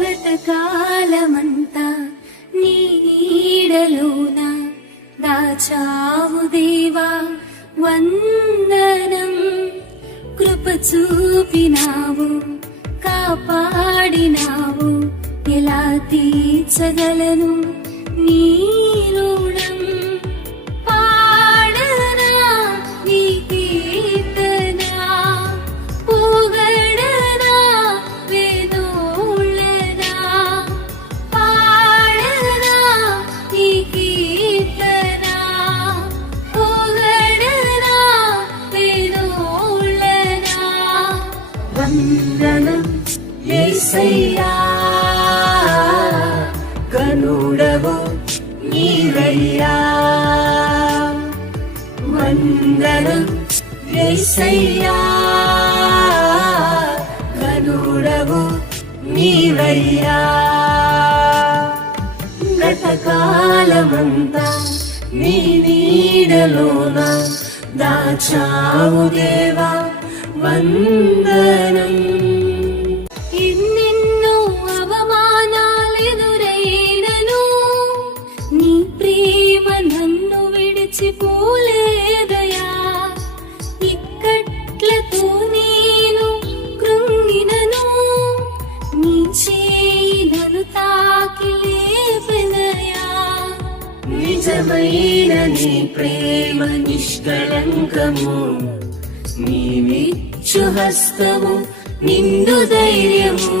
గతకాలమంతా నీ నీడలోన దాచావు దేవా వందనం. కృప చూపినావు, కాపాడినావు, ఎలా తీర్చగలను నీ రుణం. పాడనా నీ కీర్తన, పొగడనా వేదోళ్ళనా. పాడనా నీ కీర్తన, పొగడనా వేదోళ్ళనా. వందనం యేసయ్యా, గనుడవు నీవయ్యా. వందనం యేసయ్యా, గనుడవు నీవయ్యా. గతకాలమంతా నీ నీడలోన దాచావు దేవా వందనం. ఎన్నెన్నో అవమానాలెదురైనను నీ ప్రేమ నన్ను విడిచిపోలేదయా. ఇక్కట్లతో నేను కృంగినను నీ చేయి నన్ను తాకి లేపెదయా. నిజమైన నీ ప్రేమ నిష్కళంకము, నీవిచ్చు హస్తము నిండు ధైర్యము.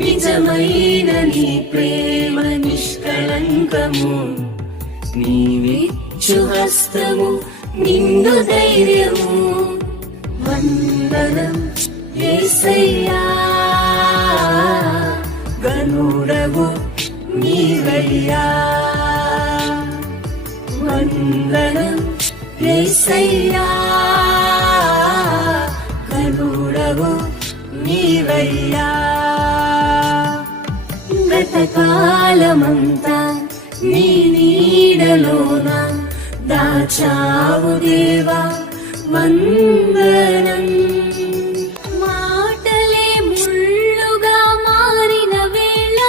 నిజమైన నీ ప్రేమ నిష్కళంకము, నీవిచ్చు హస్తము నిండు ధైర్యము. వందనం యేసయ్యా, గనుడవు నీవయ్యా. వందనం యేసయ్యా, గనుడవు నీవయ్యా. గతకాలమంతా నీ నీడలోన దాచావు దేవా వందనం. మాటలే ముళ్ళుగా మారిన వేళ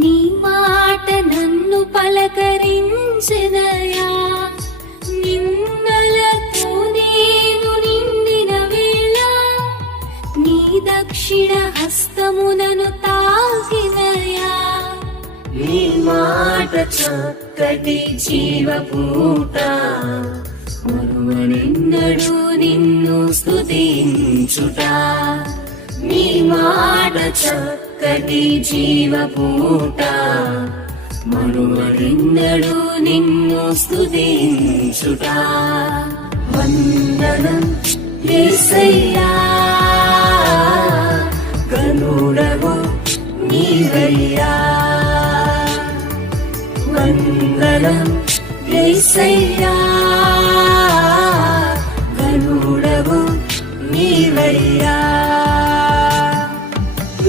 నీ మాట నన్ను పలకరించెదయా. నిందలతో నేను నిండిన వేళ నీ దక్షిణ హస్తమునను తాకినయా. నీ మాట చక్కటి జీవపూట, మరువనెన్నడూ నిన్ను స్తుతించుట. నీ మాట చక్కటి జీవపూట, మరువనెన్నడూ నిన్ను స్తుతించుట. వందనం యేసయ్యా, గనుడవు నీవయ్యా. వందనం యేసయ్యా, గనుడవు నీవయ్యా.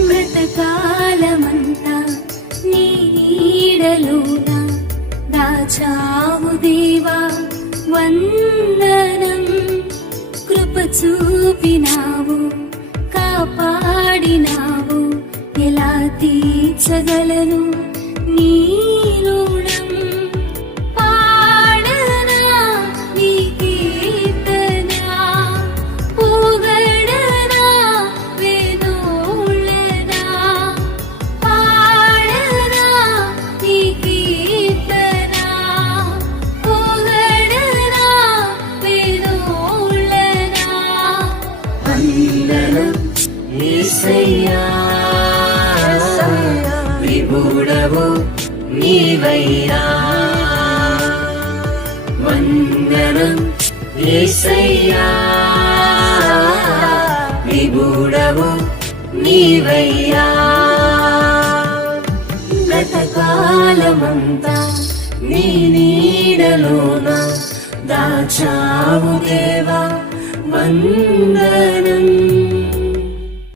గతకాలమంతా నీ నీడలోన దాచావు దేవా వందనం. కృప చూపినావు, కాపాడినావు, ఎలా తీర్చగలను నీ రుణం. పాడనా నీ కీర్తన, పొగడనా వేదోళ్ళనా. పాడనా నీ కీర్తన, పొగడనా వేదోళ్ళనా. వందనం యేసయ్యా, విభుడవు నీవయ్యా. వందనం యేసయ్యా, విభుడవు నీవయ్యా. గతకాలమంతా నీ నీడలోన దాచావు దేవా వందనం.